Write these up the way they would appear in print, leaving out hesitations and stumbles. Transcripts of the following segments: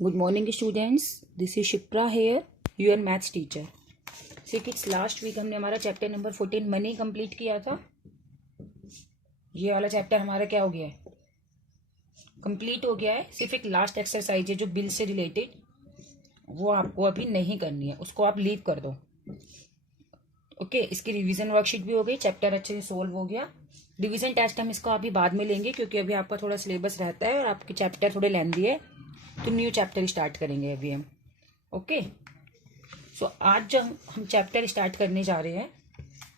Good morning students, this is Shipra here, your maths teacher. See kids, last week हमने हमारा chapter number 14 money complete किया था. ये वाला चैप्टर हमारा क्या हो गया है, कंप्लीट हो गया है. सिर्फ एक लास्ट एक्सरसाइज है जो बिल से रिलेटेड, वो आपको अभी नहीं करनी है, उसको आप लीव कर दो. ओके, इसकी रिवीजन वर्कशीट भी हो गई, चैप्टर अच्छे से सोल्व हो गया. रिवीजन टेस्ट हम इसको अभी बाद में लेंगे क्योंकि अभी आपका थोड़ा सिलेबस रहता है और आपके चैप्टर थोड़े लेंदी है, तो न्यू चैप्टर स्टार्ट करेंगे अभी हम. ओके, सो आज जो हम चैप्टर स्टार्ट करने जा रहे हैं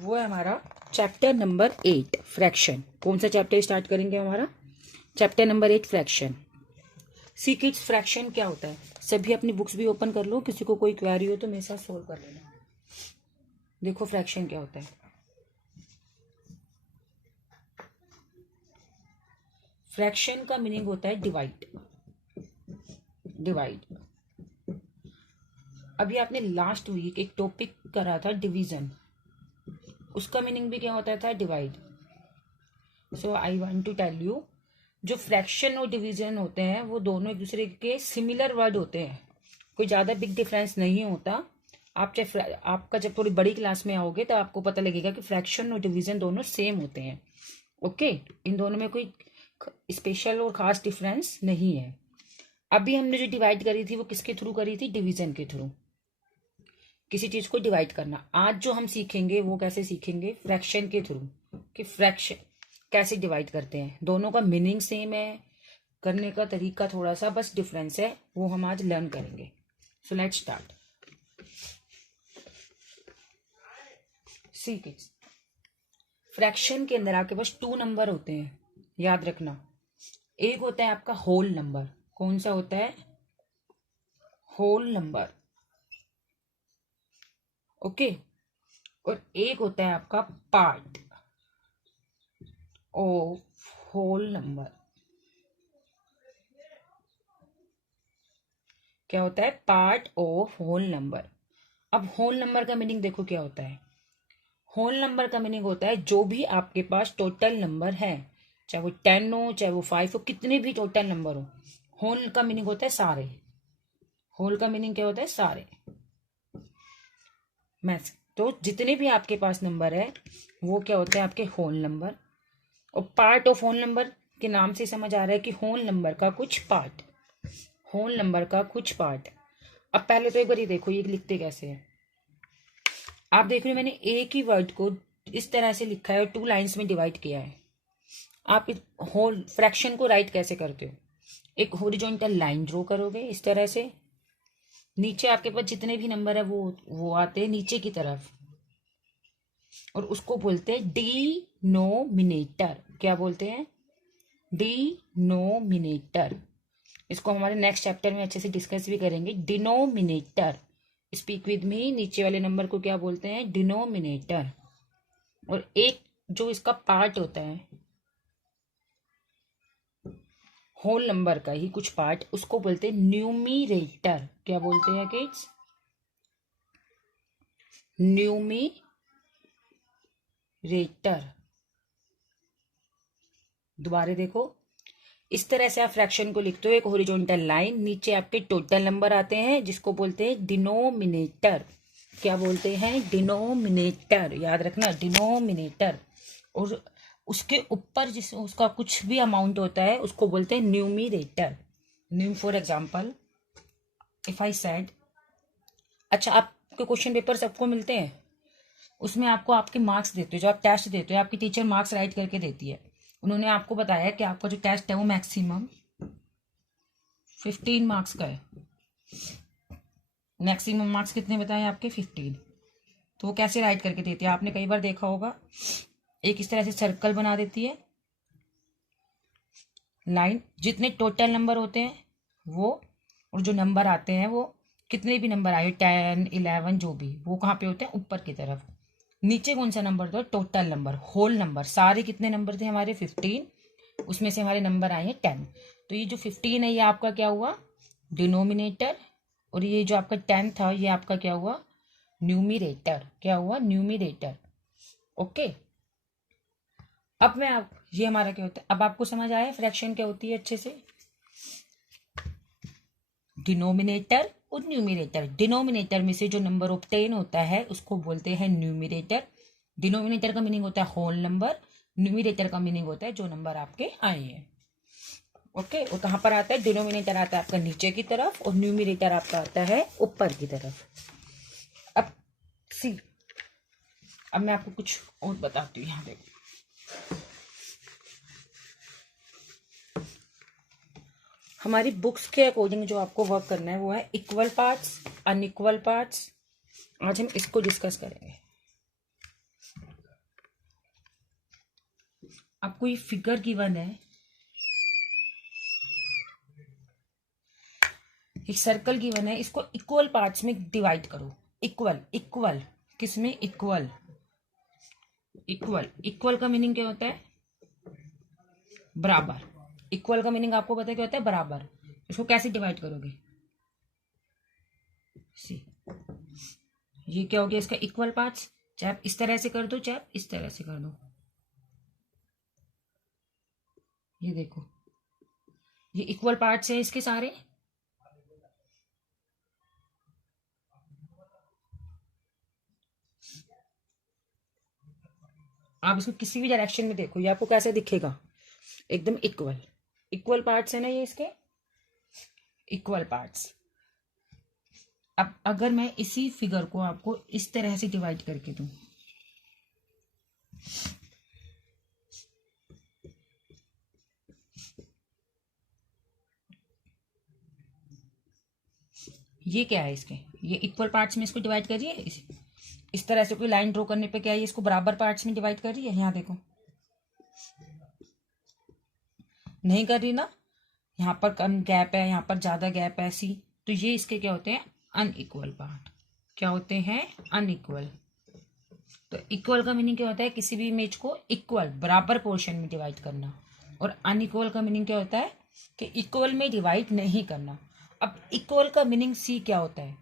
वो है हमारा चैप्टर नंबर 8 फ्रैक्शन. कौन सा चैप्टर स्टार्ट करेंगे हमारा? Chapter number 8 fraction. See kids, fraction क्या होता है? सभी अपनी बुक्स भी ओपन कर लो, किसी को कोई क्वेरी हो तो मेरे साथ सोल्व कर लेना. देखो फ्रैक्शन क्या होता है. फ्रैक्शन का मीनिंग होता है डिवाइड. डिवाइड. अभी आपने लास्ट वीक एक टॉपिक करा था डिवीजन, उसका मीनिंग भी क्या होता था? Divide. So I want to tell you, जो फ्रैक्शन और डिवीजन होते हैं वो दोनों एक दूसरे के सिमिलर वर्ड होते हैं, कोई ज़्यादा बिग डिफरेंस नहीं होता. आप चाहे आपका जब थोड़ी बड़ी क्लास में आओगे तो आपको पता लगेगा कि फ्रैक्शन और डिवीजन दोनों सेम होते हैं. ओके, इन दोनों में कोई स्पेशल और खास डिफरेंस नहीं है. अभी हमने जो डिवाइड करी थी वो किसके थ्रू करी थी? डिवीजन के थ्रू. किसी चीज को डिवाइड करना. आज जो हम सीखेंगे वो कैसे सीखेंगे? फ्रैक्शन के थ्रू, कि फ्रैक्शन कैसे डिवाइड करते हैं. दोनों का मीनिंग सेम है, करने का तरीका थोड़ा सा बस डिफरेंस है, वो हम आज लर्न करेंगे. So let's start. See kids, fraction के अंदर आपके पास 2 नंबर होते हैं, याद रखना. एक होता है आपका होल नंबर. कौन सा होता है? Whole number. ओके, और एक होता है आपका पार्ट ऑफ होल नंबर. क्या होता है? Part of whole number. अब होल नंबर का मीनिंग देखो क्या होता है. होल नंबर का मीनिंग होता है जो भी आपके पास टोटल नंबर है, चाहे वो 10 हो, चाहे वो 5 हो, कितने भी टोटल नंबर हो. होल का मीनिंग होता है सारे. होल का मीनिंग क्या होता है? सारे. मैथ्स तो जितने भी आपके पास नंबर है वो क्या होता है? आपके होल नंबर. और पार्ट ऑफ होल नंबर के नाम से समझ आ रहा है कि होल नंबर का कुछ पार्ट. होल नंबर का कुछ पार्ट. अब पहले तो एक बार ये देखो ये लिखते कैसे हैं. आप देख रहे हो मैंने एक ही वर्ड को इस तरह से लिखा है और 2 लाइंस में डिवाइड किया है. आप होल फ्रैक्शन को राइट कैसे करते हो? एक हॉरिजॉन्टल लाइन ड्रॉ करोगे इस तरह से, नीचे आपके पास जितने भी नंबर है वो आते हैं नीचे की तरफ, और उसको बोलते हैं डिनोमिनेटर. क्या बोलते हैं? डिनोमिनेटर. इसको हमारे नेक्स्ट चैप्टर में अच्छे से डिस्कस भी करेंगे. डिनोमिनेटर. Speak with me. नीचे वाले नंबर को क्या बोलते हैं? डिनोमिनेटर. और एक जो इसका पार्ट होता है होल नंबर का ही कुछ पार्ट, उसको बोलते हैं न्यूमिरेटर. क्या बोलते हैं किड्स? न्यूमिरेटर. दोबारा देखो, इस तरह से आप फ्रैक्शन को लिखते हो, एक हॉरिजॉन्टल लाइन, नीचे आपके टोटल नंबर आते हैं जिसको बोलते हैं डिनोमिनेटर. क्या बोलते हैं? डिनोमिनेटर. याद रखना, डिनोमिनेटर. और उसके ऊपर जिस उसका कुछ भी अमाउंट होता है उसको बोलते हैं numerator. New for example if I said, अच्छा आपके क्वेश्चन पेपर सबको मिलते हैं, उसमें आपको आपके मार्क्स देते हो, जो आप टेस्ट देते हो आपकी टीचर मार्क्स राइट करके देती है. उन्होंने आपको बताया कि आपका जो टेस्ट है वो मैक्सिमम 15 मार्क्स का है. मैक्सिमम मार्क्स कितने बताए आपके? 15. तो वो कैसे राइट करके देती है? आपने कई बार देखा होगा, एक इस तरह से सर्कल बना देती है, लाइन, जितने टोटल नंबर होते हैं वो, और जो नंबर आते हैं वो कितने भी नंबर आए 10 11 जो भी, वो कहाँ पे होते हैं? ऊपर की तरफ. नीचे कौन सा नंबर था? Total number, whole number. सारे कितने नंबर थे हमारे? 15. उसमें से हमारे नंबर आए हैं 10. तो ये जो 15 है ये आपका क्या हुआ? डिनोमिनेटर. और ये जो आपका 10 था ये आपका क्या हुआ? न्यूमिरेटर. क्या हुआ? न्यूमिरेटर. ओके, अब मैं आप ये हमारा क्या होता है, अब आपको समझ आया फ्रैक्शन क्या होती है अच्छे से? डिनोमिनेटर और न्यूमिनेटर। डिनोमिनेटर में से जो नंबर ऑब्टेन होता है उसको बोलते हैं न्यूमिनेटर। डिनोमिनेटर का मीनिंग होता है होल नंबर, न्यूमिनेटर का मीनिंग होता है जो नंबर आपके आए हैं। ओके, वो कहाँ पर आता है? डिनोमिनेटर आता है आपका नीचे की तरफ और न्यूमिनेटर आपका आता है ऊपर की तरफ। अब सी, अब मैं आपको कुछ और बताती हूँ। यहाँ देखो, हमारी बुक्स के अकॉर्डिंग जो आपको वर्क करना है वो है इक्वल पार्ट्स, अनइक्वल पार्ट्स। आज हम इसको डिस्कस करेंगे। आपको ये फिगर गिवन है, एक सर्कल गिवन है, इसको इक्वल पार्ट्स में डिवाइड करो। इक्वल, इक्वल किसमें? इक्वल। इक्वल, इक्वल का मीनिंग क्या होता है? बराबर। इक्वल का मीनिंग आपको पता है क्या होता है? बराबर। इसको कैसे डिवाइड करोगे? सी, ये क्या हो गया इसका इक्वल पार्ट्स। चाहे आप इस तरह से कर दो, चाहे आप इस तरह से कर दो। ये देखो, ये इक्वल पार्ट्स है इसके सारे। आप इसको किसी भी डायरेक्शन में देखो, ये आपको कैसे दिखेगा? एकदम इक्वल। इक्वल पार्ट्स है ना ये इसके, इक्वल पार्ट्स। अब अगर मैं इसी फिगर को आपको इस तरह से डिवाइड करके दूं, ये क्या है इसके? ये इक्वल पार्ट्स में इसको डिवाइड करिए। इस तरह से कोई लाइन ड्रॉ करने पे क्या है, इसको बराबर पार्ट्स में डिवाइड कर रही है? यहाँ देखो, नहीं कर रही ना। यहाँ पर कम गैप है, यहाँ पर ज्यादा गैप है, सी। तो ये इसके क्या होते हैं? Unequal part. क्या होते हैं? अनइक्वल। तो इक्वल का मीनिंग क्या होता है? किसी भी इमेज को इक्वल, बराबर पोर्शन में डिवाइड करना। और अनइक्वल का मीनिंग क्या होता है? कि इक्वल में डिवाइड नहीं करना। अब इक्वल का मीनिंग सी क्या होता है?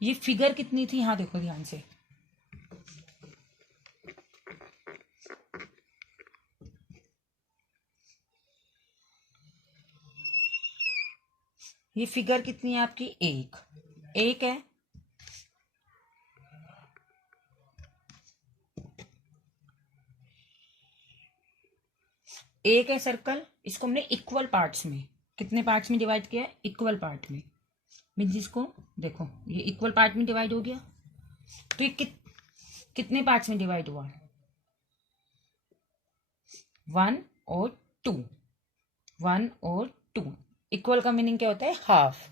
ये फिगर कितनी थी? यहाँ देखो ध्यान से, ये फिगर कितनी है आपकी? एक। एक है। एक है सर्कल, इसको हमने इक्वल पार्ट्स में, कितने पार्ट्स में डिवाइड किया है? इक्वल पार्ट में। मीन्स इसको देखो, ये इक्वल पार्ट में डिवाइड हो गया। तो ये कितने पार्ट्स में डिवाइड हुआ? 1 और 2। 1 और 2। इक्वल का मीनिंग क्या होता है? हाफ।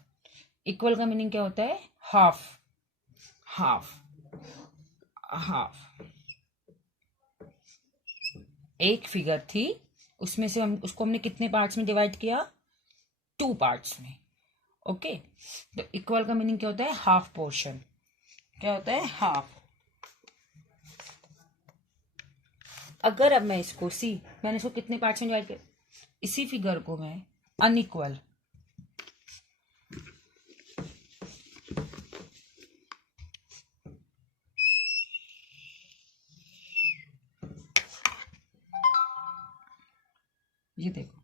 इक्वल का मीनिंग क्या होता है? हाफ। Half, half. एक फिगर थी, उसमें से हम उसको हमने कितने पार्ट्स में डिवाइड किया? 2 पार्ट्स में। ओके, तो इक्वल का मीनिंग क्या होता है? Half portion. क्या होता है? हाफ। अगर अब मैं इसको सी, मैंने इसको कितने पार्ट्स में डिवाइड किया? इसी फिगर को मैं अनइक्वल, ये देखो,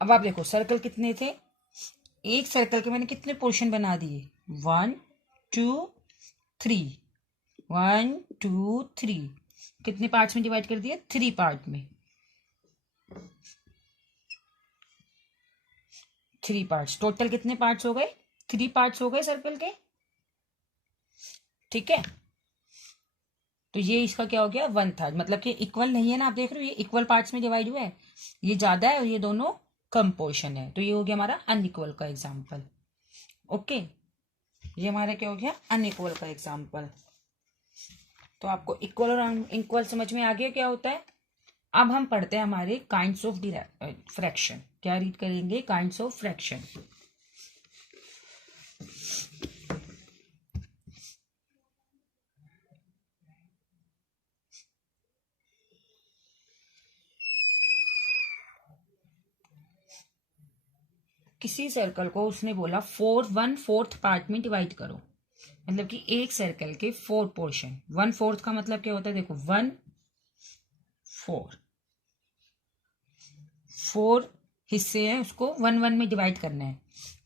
अब आप देखो सर्कल कितने थे? एक सर्कल के मैंने कितने पोर्शन बना दिए? 1 2 3। 1 2 3। कितने पार्ट्स में डिवाइड कर दिया? 3 पार्ट में। 3 पार्ट्स। टोटल कितने पार्ट्स हो गए? 3 पार्ट्स हो गए सर्कल के। ठीक है, तो ये इसका क्या हो गया? 1/3। मतलब कि इक्वल नहीं है ना, आप देख रहे हो ये इक्वल पार्ट्स में डिवाइड हुआ है, ये ज्यादा है और ये दोनों कम पोर्शन है। तो ये हो गया हमारा अनइक्वल का एग्जाम्पल। ओके, ये हमारा क्या हो गया? अनइक्वल का एग्जाम्पल। तो आपको इक्वल और अनइक्वल समझ में आ गया क्या होता है? अब हम पढ़ते हैं हमारे काइंड्स ऑफ फ्रैक्शन। क्या रीड करेंगे? Kinds of fraction. किसी सर्कल को उसने बोला 1/4 पार्ट में डिवाइड करो। मतलब कि एक सर्कल के 4 पोर्शन। 1/4 का मतलब क्या होता है? देखो, 1 4 4 हिस्से हैं उसको 1 1 में डिवाइड करना है।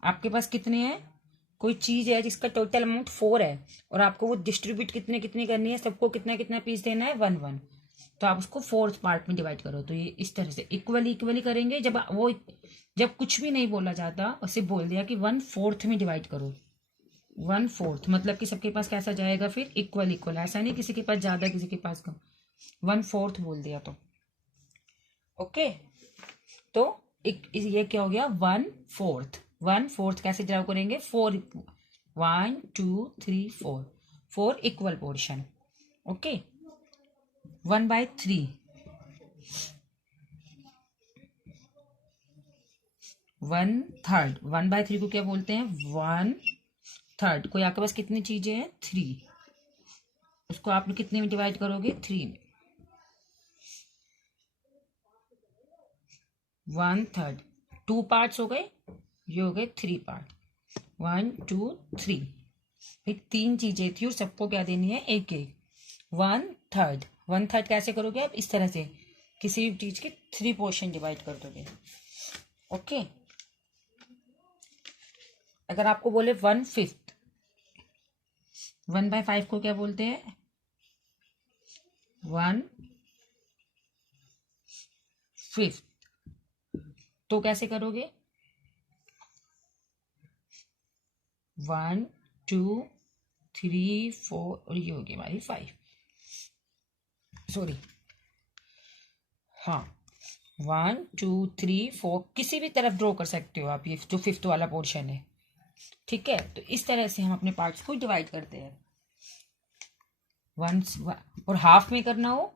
आपके पास कितने हैं, कोई चीज है जिसका टोटल अमाउंट 4 है और आपको वो डिस्ट्रीब्यूट कितने कितनी करनी है, सबको कितना कितना पीस देना है, 1 1। तो आप उसको 4th पार्ट में डिवाइड करो। तो ये इस तरह से इक्वली इक्वली करेंगे। जब कुछ भी नहीं बोला जाता उसे बोल दिया कि 1/4 में डिवाइड करो। 1/4 मतलब कि सबके पास कैसा जाएगा फिर, इक्वल इक्वल। ऐसा नहीं किसी के पास ज्यादा किसी के पास कम, 1/4 बोल दिया तो ओके। तो ये क्या हो गया, 1/4। 1/4 कैसे ड्राउ करेंगे, 4 1 2 3 4 4 इक्वल पोर्शन। ओके 1/3 1/3 1/3 को क्या बोलते हैं, 1/3। कोई आपके पास कितनी चीजें हैं, 3, उसको आप कितने में डिवाइड करोगे, 3 में। 1/3 2 पार्ट्स हो गए, ये हो गए 3 पार्ट, 1 2 3। फिर 3 चीजें थी और सबको क्या देनी है, एक एक। 1/3 1/3 कैसे करोगे आप, इस तरह से किसी भी चीज के 3 पोर्शन डिवाइड कर दोगे। ओके अगर आपको बोले 1/5, 1/5 को क्या बोलते हैं, 1/5। तो कैसे करोगे, 1 2 3 4 और ये हो गया हमारी 5, सॉरी हाँ 1 2 3 4 किसी भी तरफ ड्रॉ कर सकते हो आप, ये जो 5th वाला पोर्शन है। ठीक है, तो इस तरह से हम अपने पार्ट्स को डिवाइड करते हैं। वन और हाफ में करना हो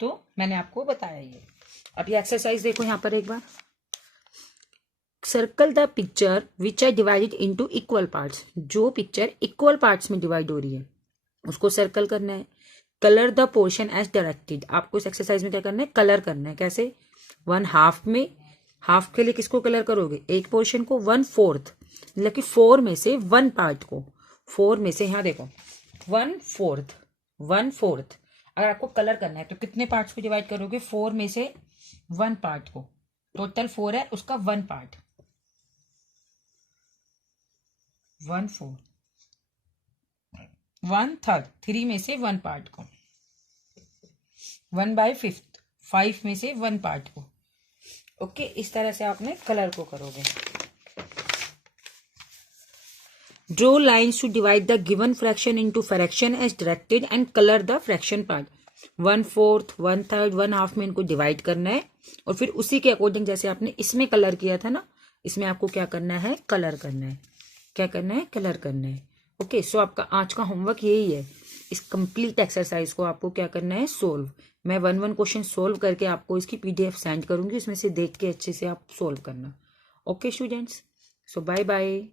तो मैंने आपको बताया ये। अब ये एक्सरसाइज देखो यहाँ पर एक बार, circle the picture which are divided into equal parts. जो पिक्चर इक्वल पार्ट्स में डिवाइड हो रही है उसको सर्कल करना है। Colour the portion as directed. आपको इस एक्सरसाइज में क्या करना है, कलर करना है। कैसे, 1/2 में, हाफ के लिए किसको कलर करोगे, एक पोर्शन को। 1/4 मतलब कि 4 में से 1 पार्ट को, 4 में से, यहाँ देखो 1/4 अगर आपको कलर करना है तो कितने पार्ट्स को डिवाइड करोगे, 4 में से 1 पार्ट को। टोटल 4 है, उसका 1 पार्ट, 1/4 1/3 3 में से 1 पार्ट को, 1/5 5 में से 1 पार्ट को। ओके इस तरह से आपने कलर को करोगे। Draw lines to divide the given fraction into fraction as directed and colour the fraction part. 1/4 1/3 1/2 में इनको डिवाइड करना है और फिर उसी के अकॉर्डिंग जैसे आपने इसमें कलर किया था ना, इसमें आपको क्या करना है, कलर करना है। क्या करना है, कलर करना है। ओके सो आपका आज का होमवर्क यही है। इस कंप्लीट एक्सरसाइज को आपको क्या करना है, सोल्व। मैं 1 1 क्वेश्चन सोल्व करके आपको इसकी PDF सेंड करूंगी, इसमें से देख के अच्छे से आप सोल्व करना। ओके स्टूडेंट्स, सो बाय बाय।